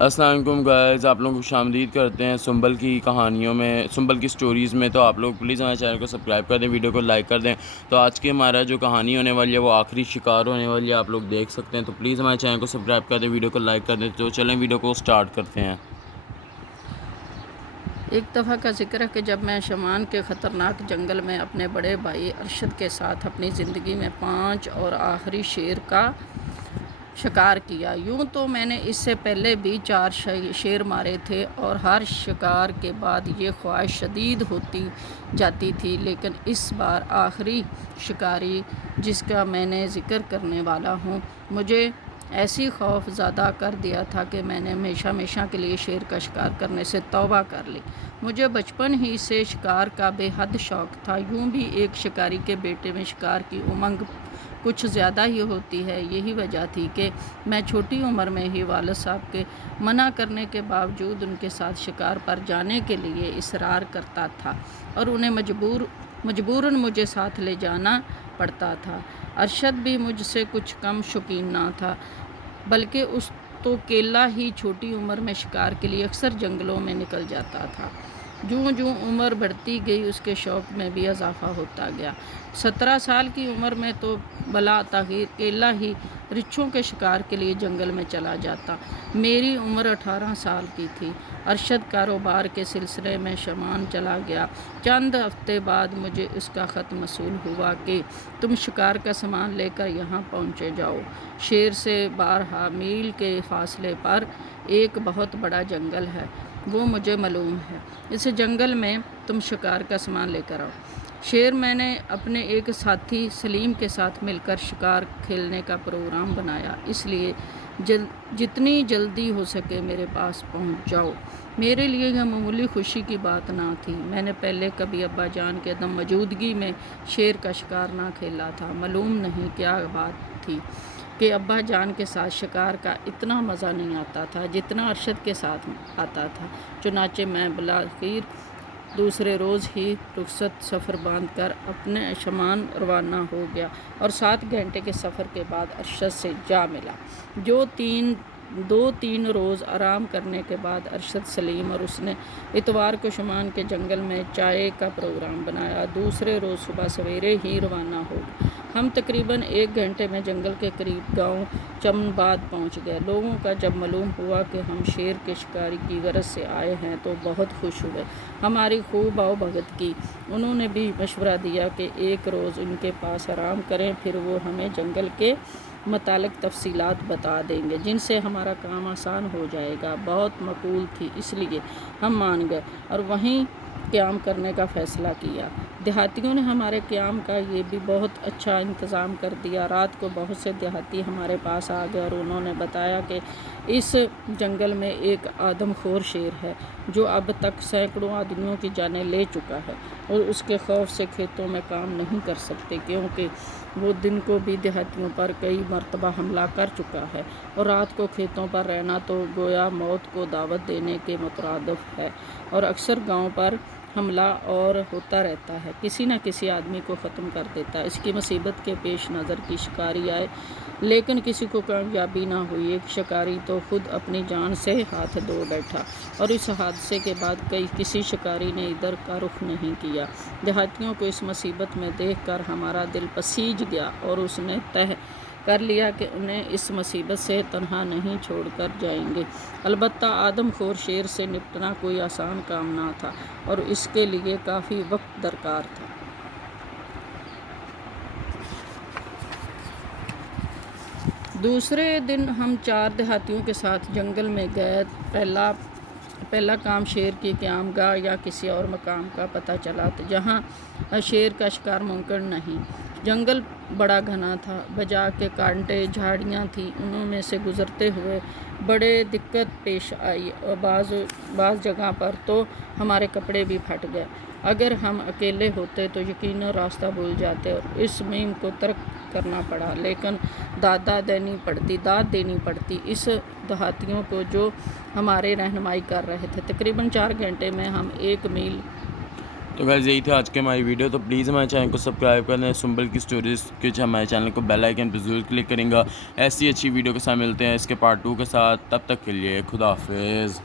السلام علیکم گائز، آپ لوگوں کو خوش آمدید کرتے ہیں سنبل کی کہانیوں میں، سنبل کی سٹوریز میں۔ تو آپ لوگ پلیز ہمارے چینل کو سبسکرائب کر دیں، ویڈیو کو لائک کر دیں۔ تو آج کی ہمارا جو کہانی ہونے والی ہے وہ آخری شکار ہونے والی ہے، آپ لوگ دیکھ سکتے ہیں۔ تو پلیز ہمارے چینل کو سبسکرائب کر دیں، ویڈیو کو لائک کر دیں۔ تو چلیں ویڈیو کو سٹارٹ کرتے ہیں۔ ایک دفعہ کا ذکر ہے کہ جب میں شمان کے خطرناک جنگل میں اپنے بڑے بھائی ارشد کے ساتھ اپنی زندگی میں 5 اور آخری شیر کا شکار کیا۔ یوں تو میں نے اس سے پہلے بھی 4 شیر مارے تھے اور ہر شکار کے بعد یہ خواہش شدید ہوتی جاتی تھی، لیکن اس بار آخری شکاری جس کا میں نے ذکر کرنے والا ہوں مجھے ایسی خوف زدہ کر دیا تھا کہ میں نے ہمیشہ کے لیے شیر کا شکار کرنے سے توبہ کر لی۔ مجھے بچپن ہی سے شکار کا بے حد شوق تھا۔ یوں بھی ایک شکاری کے بیٹے میں شکار کی امنگ کچھ زیادہ ہی ہوتی ہے۔ یہی وجہ تھی کہ میں چھوٹی عمر میں ہی والد صاحب کے منع کرنے کے باوجود ان کے ساتھ شکار پر جانے کے لیے اصرار کرتا تھا اور انہیں مجبوراً مجھے ساتھ لے جانا پڑتا تھا۔ ارشد بھی مجھ سے کچھ کم شوقین نہ تھا، بلکہ اس تو اکیلا ہی چھوٹی عمر میں شکار کے لیے اکثر جنگلوں میں نکل جاتا تھا۔ جوں عمر بڑھتی گئی اس کے شوق میں بھی اضافہ ہوتا گیا۔ 17 سال کی عمر میں تو بلا تاخیر اکیلا ہی رچھوں کے شکار کے لیے جنگل میں چلا جاتا۔ میری عمر 18 سال کی تھی۔ ارشد کاروبار کے سلسلے میں شمان چلا گیا۔ چند ہفتے بعد مجھے اس کا خط موصول ہوا کہ تم شکار کا سامان لے کر یہاں پہنچے جاؤ۔ شہر سے 12 میل کے فاصلے پر ایک بہت بڑا جنگل ہے، وہ مجھے معلوم ہے۔ اس جنگل میں تم شکار کا سامان لے کر آؤ۔ شیر میں نے اپنے ایک ساتھی سلیم کے ساتھ مل کر شکار کھیلنے کا پروگرام بنایا، اس لیے جتنی جلدی ہو سکے میرے پاس پہنچ جاؤ۔ میرے لیے یہ معمولی خوشی کی بات نہ تھی۔ میں نے پہلے کبھی ابا جان کے عدم موجودگی میں شیر کا شکار نہ کھیلا تھا۔ معلوم نہیں کیا بات تھی کہ ابا جان کے ساتھ شکار کا اتنا مزہ نہیں آتا تھا جتنا ارشد کے ساتھ آتا تھا۔ چنانچہ میں بالآخر دوسرے روز ہی رخصت سفر باندھ کر اپنے شمان روانہ ہو گیا اور 7 گھنٹے کے سفر کے بعد ارشد سے جا ملا۔ 2-3 روز آرام کرنے کے بعد ارشد، سلیم اور اس نے اتوار کو شمان کے جنگل میں چائے کا پروگرام بنایا۔ دوسرے روز صبح سویرے ہی روانہ ہو گئے۔ ہم تقریباً 1 گھنٹے میں جنگل کے قریب گاؤں چمنباد پہنچ گئے۔ لوگوں کا جب معلوم ہوا کہ ہم شیر کے شکاری کی غرض سے آئے ہیں تو بہت خوش ہوئے، ہماری خوب آؤ بھگت کی۔ انہوں نے بھی مشورہ دیا کہ ایک روز ان کے پاس آرام کریں، پھر وہ ہمیں جنگل کے متعلق تفصیلات بتا دیں گے جن سے ہمارا کام آسان ہو جائے گا۔ بہت معقول تھی، اس لیے ہم مان گئے اور وہیں قیام کرنے کا فیصلہ کیا۔ دیہاتیوں نے ہمارے قیام کا یہ بھی بہت اچھا انتظام کر دیا۔ رات کو بہت سے دیہاتی ہمارے پاس آ گئے اور انہوں نے بتایا کہ اس جنگل میں ایک آدم خور شیر ہے جو اب تک سینکڑوں آدمیوں کی جانیں لے چکا ہے اور اس کے خوف سے کھیتوں میں کام نہیں کر سکتے، کیونکہ وہ دن کو بھی دیہاتیوں پر کئی مرتبہ حملہ کر چکا ہے اور رات کو کھیتوں پر رہنا تو گویا موت کو دعوت دینے کے مترادف ہے، اور اکثر گاؤں پر حملہ اور ہوتا رہتا ہے، کسی نہ کسی آدمی کو ختم کر دیتا ہے۔ اس کی مصیبت کے پیش نظر کی شکاری آئے لیکن کسی کو کامیابی نہ ہوئی۔ ایک شکاری تو خود اپنی جان سے ہاتھ دھو بیٹھا اور اس حادثے کے بعد کسی شکاری نے ادھر کا رخ نہیں کیا۔ دیہاتیوں کو اس مصیبت میں دیکھ کر ہمارا دل پسیج گیا اور اس نے طے کر لیا کہ انہیں اس مصیبت سے تنہا نہیں چھوڑ کر جائیں گے۔ البتہ آدم خور شیر سے نپٹنا کوئی آسان کام نہ تھا اور اس کے لیے کافی وقت درکار تھا۔ دوسرے دن ہم 4 دیہاتیوں کے ساتھ جنگل میں گئے۔ پہلا کام شیر کی قیام گاہ یا کسی اور مقام کا پتہ چلا جہاں شیر کا شکار ممکن نہیں۔ جنگل بڑا گھنا تھا، بجا کے کانٹے جھاڑیاں تھیں، انہوں میں سے گزرتے ہوئے بڑے دقت پیش آئی اور بعض جگہ پر تو ہمارے کپڑے بھی پھٹ گئے۔ اگر ہم اکیلے ہوتے تو یقیناً راستہ بھول جاتے اور اس مہم کو ترک کرنا پڑا، لیکن داد دینی پڑتی اس دیہاتیوں کو جو ہمارے رہنمائی کر رہے تھے۔ تقریباً 4 گھنٹے میں ہم 1 میل تو گائز یہی تھا آج کے ہماری ویڈیو. تو پلیز ہمارے چینل کو سبسکرائب کر دیں. سنبل کی سٹوریز کے ہمارے چینل کو بیل آئیکن پہ ضرور کلک کریں گا. ایسی اچھی ویڈیو کے ساتھ ملتے ہیں اس کے پارٹ 2 کے ساتھ. تب تک کے لیے خدا حافظ.